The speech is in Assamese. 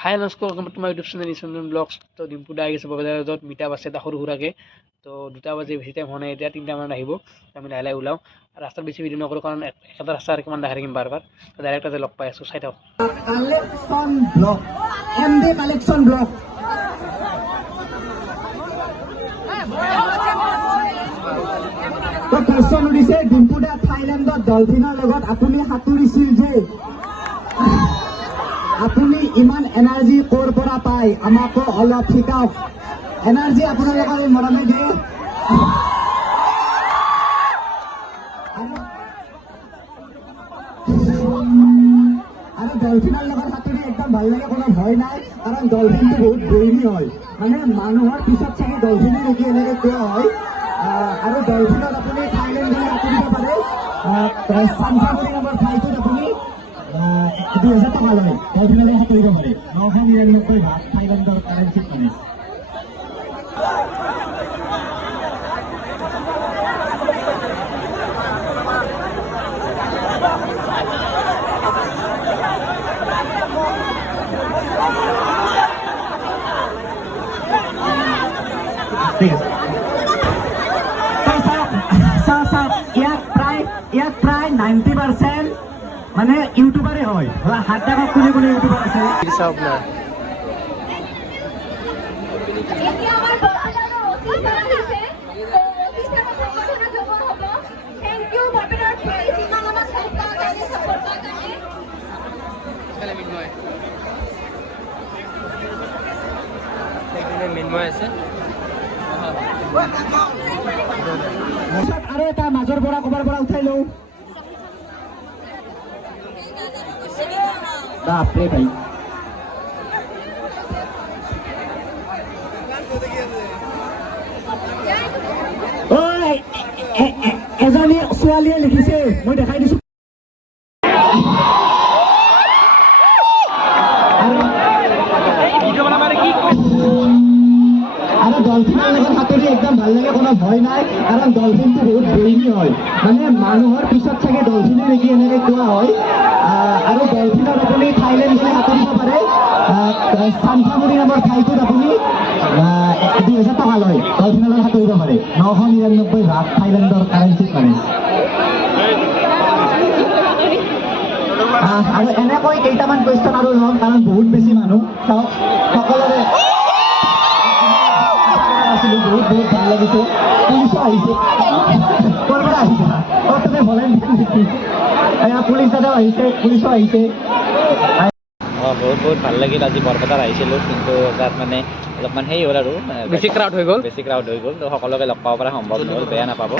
হাই নমস্কাৰ, তোমাৰ ইউটিউব চেনেল নিচন্দন ব্লগছ। তো ডিম্পু দা আহিছে বজাৰত মিটাপ আছে এটা সৰু সুৰাকৈ। তো 2টা বাজি বেছি টাইম হোৱা নাই, এতিয়া 3টা মানত আহিব। আমি লাহে লাহে ওলাওঁ। ৰাস্তাত বেছি ভিডিঅ' নকৰোঁ কাৰণ এটা ৰাস্তা আৰু কিমান দেখাই থাকিম বাৰ বাৰ। তো ডাইৰেক্ট তাতে লগ পাই আছোঁ, চাই থাকক। Collection blog, MD collection blog. তো কুৱেশ্যন সুধিছে, ডিম্পু দা থাইলেণ্ডত ডলফিনৰ লগত আপুনি সাঁতুৰিছিল যে, আপুনি ইমান এনাৰ্জি ক'ৰ পৰা পায় আমাকো অলপ শিকাওক। এনাৰ্জি আপোনালোকৰ এই মৰমে দিয়ে। আৰু ডলফিনৰ লগত সাঁতুৰি একদম ভাল লাগে, কোনো ভয় নাই, কাৰণ ডলফিনটো বহুত বৈৰী হয়, মানে মানুহৰ পিছত চাগে ডলফিনে নেকি এনেকৈ কোৱা হয়। আৰু ডলফিনত আপুনি থাইলেণ্ড গ'লে সাঁতুৰিব পাৰে। চান্থামুৰি নামৰ ঠাইটোত আপুনি 2000 টকা লয়, ডলফিনৰ লগত সাঁতুৰিব পাৰে। 999 ভাগ থাইলেণ্ডৰ কাৰেঞ্চিত মানে। ঠিক আছে, ইয়াত প্ৰায় 90% মানে ইউটিউবাৰে হয়। হাত ডাঙৰ কোনে কোনে ইউটিউবাৰ আছে আৰু এটা মাজৰ পৰা ক'বাৰ পৰা উঠাই লওঁ। বাপৰে ভাই, এজনী ছোৱালীয়ে লিখিছে, মই দেখাই দিছো। আৰু ডলফিনৰ লগত সাঁতুৰি একদম ভাল লাগে, কোনো ভয় নাই, কাৰণ ডলফিনটো বহুত বৈৰী হয়, মানে মানুহৰ পিছত চাগে ডলফিনে নেকি এনেকৈ কোৱা হয়। আৰু ডলফিনত আপুনি থাইলেণ্ড গ'লে সাঁতুৰিব পাৰে। চান্থামুৰি নামৰ ঠাইটোত আপুনি 2000 টকা লয়, ডলফিনৰ লগত সাঁতুৰিব পাৰে। 999 ভাগ থাইলেণ্ডৰ কাৰেঞ্চিত মানে। আৰু এনেকৈ কেইটামান কুৱেশ্যন আৰু ল'ম, কাৰণ বহুত বেছি মানুহ। চাওক, সকলোৰে বহুত বহুত ভাল লাগিছে। পুলিচো আহিছে, ক'ৰ পৰা আহিছে? তুমি ভলেণ্টিয়াৰ নেকি? পুলিচ দাদাও আহিছে, পুলিচো আহিছে। বহুত বহুত ভাল লাগিল। আজি বৰপেটাত আহিছিলোঁ, কিন্তু তাত মানে অলপমান হেৰি হ'ল আৰু বেছি ক্ৰাউড হৈ গ'ল। তো সকলোকে লগ পাব পৰা সম্ভৱ নহ'ল, বেয়া নাপাব।